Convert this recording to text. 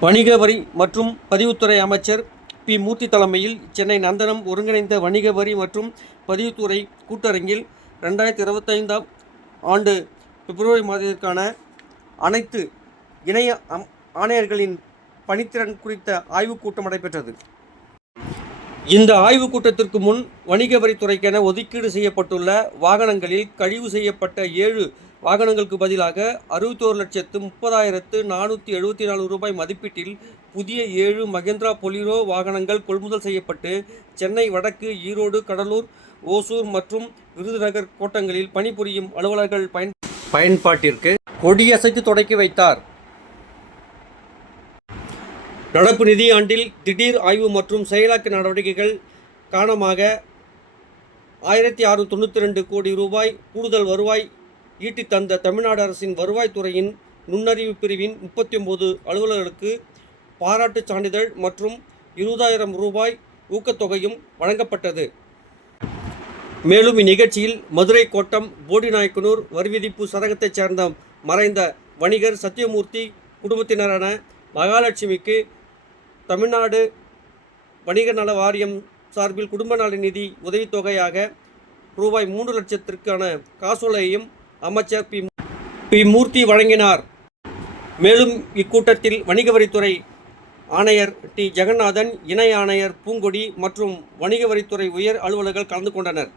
வணிக வரி மற்றும் பதிவுத்துறை அமைச்சர் பி. மூர்த்தி தலைமையில் சென்னை நந்தனம் ஒருங்கிணைந்த வணிக வரி மற்றும் பதிவுத்துறை கூட்டரங்கில் ரெண்டாயிரத்தி இருபத்தைந்தாம் ஆண்டு பிப்ரவரி மாதத்திற்கான அனைத்து இணைய அம்- ஆணையர்களின் பணித்திறன் குறித்த ஆய்வுக் கூட்டம் நடைபெற்றது. இந்த ஆய்வுக் கூட்டத்திற்கு முன் வணிக வரித்துறைக்கென ஒதுக்கீடு செய்யப்பட்டுள்ள வாகனங்களில் கழிவு செய்யப்பட்ட ஏழு வாகனங்களுக்கு பதிலாக அறுபத்தோரு லட்சத்து முப்பதாயிரத்து நானூற்றி எழுபத்தி நாலு ரூபாய் மதிப்பீட்டில் புதிய ஏழு மகேந்திரா பொலிரோ வாகனங்கள் கொள்முதல் செய்யப்பட்டு சென்னை வடக்கு ஈரோடு கடலூர் ஓசூர் மற்றும் விருதுநகர் கோட்டங்களில் பணிபுரியும் அலுவலர்கள் பயன் பயன்பாட்டிற்கு கொடியசைத்து தொடக்கி வைத்தார். நடப்பு நிதியாண்டில் திடீர் ஆய்வு மற்றும் செயலாக்க நடவடிக்கைகள் காரணமாக ஆயிரத்தி அறுநூற்றி தொண்ணூற்றி ரெண்டு கோடி ரூபாய் கூடுதல் வருவாய் ஈட்டி தந்த தமிழ்நாடு அரசின் வருவாய்த்துறையின் நுண்ணறிவு பிரிவின் முப்பத்தி ஒம்பது அலுவலர்களுக்கு பாராட்டுச் சான்றிதழ் மற்றும் இருபதாயிரம் ரூபாய் ஊக்கத்தொகையும் வழங்கப்பட்டது. மேலும் இந்நிகழ்ச்சியில் மதுரை கோட்டம் போடிநாயக்கனூர் வரிவிதிப்பு சரகத்தைச் சேர்ந்த மறைந்த வணிகர் சத்யமூர்த்தி குடும்பத்தினரான மகாலட்சுமிக்கு தமிழ்நாடு வணிக நல வாரியம் சார்பில் குடும்ப நல நிதி உதவித்தொகையாக ரூபாய் மூன்று லட்சத்திற்கான காசோலையையும் அமைச்சர் பி பி மூர்த்தி வழங்கினார். மேலும் இக்கூட்டத்தில் வணிக வரித்துறை ஆணையர் டி. ஜெகநாதன் இணை ஆணையர் பூங்கொடி மற்றும் வணிக வரித்துறை உயர் அலுவலர்கள் கலந்து கொண்டனர்.